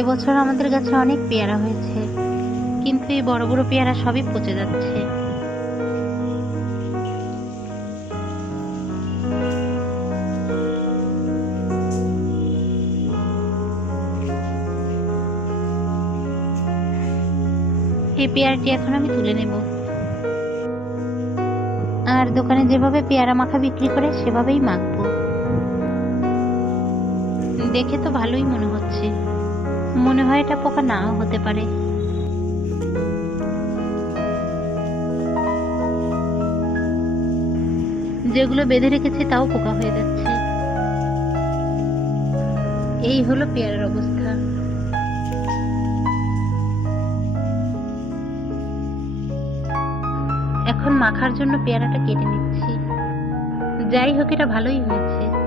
এবছর আমাদের গাছে অনেক পেয়ারা হয়েছে, কিন্তু এই বড় বড় পেয়ারা সবই পচে যাচ্ছে। এই পেয়ারাটি এখন আমি তুলে নেব। আর দোকানে যেভাবে পেয়ারা মাখা বিক্রি করে, সেভাবেই মাখবো। দেখে তো ভালোই মনে হচ্ছে। মনে হয় এটা পোকা নাও হতে পারে। যেগুলো বেঁধে রেখেছি তাও পোকা হয়ে যাচ্ছে। এই হলো পেয়ারার অবস্থা। এখন মাখার জন্য পেয়ারাটা কেটে নিচ্ছি। যাই হোক, এটা ভালোই হয়েছে।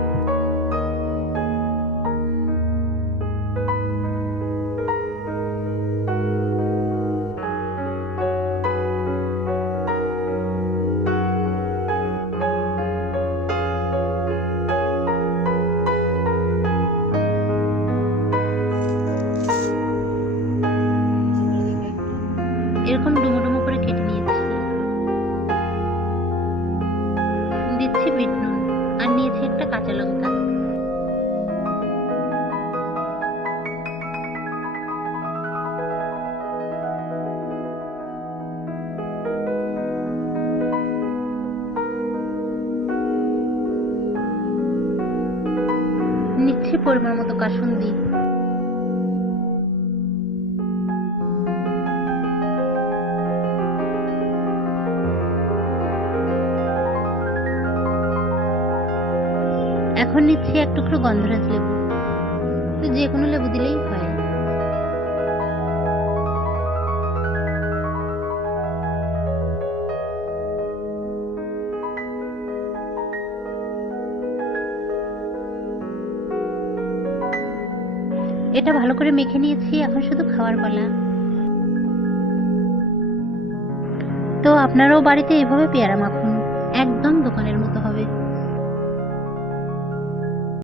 এরকম ডুমো ডুমো করে কেটে নিয়েছি। দিচ্ছি বিট নুন আর নিয়েছি একটা কাঁচা লঙ্কা। নিচ্ছি পরিমাণ মতো কাসুন্দি। এখন নিচ্ছি এক টুকরো গন্ধরাজ লেবু। তো যে কোনো লেবু দিলেই হয়। এটা ভালো করে মেখে নিয়েছি, এখন শুধু খাওয়ার পালা। তো আপনারাও বাড়িতে এভাবে পেয়ারা মাখুন। একদম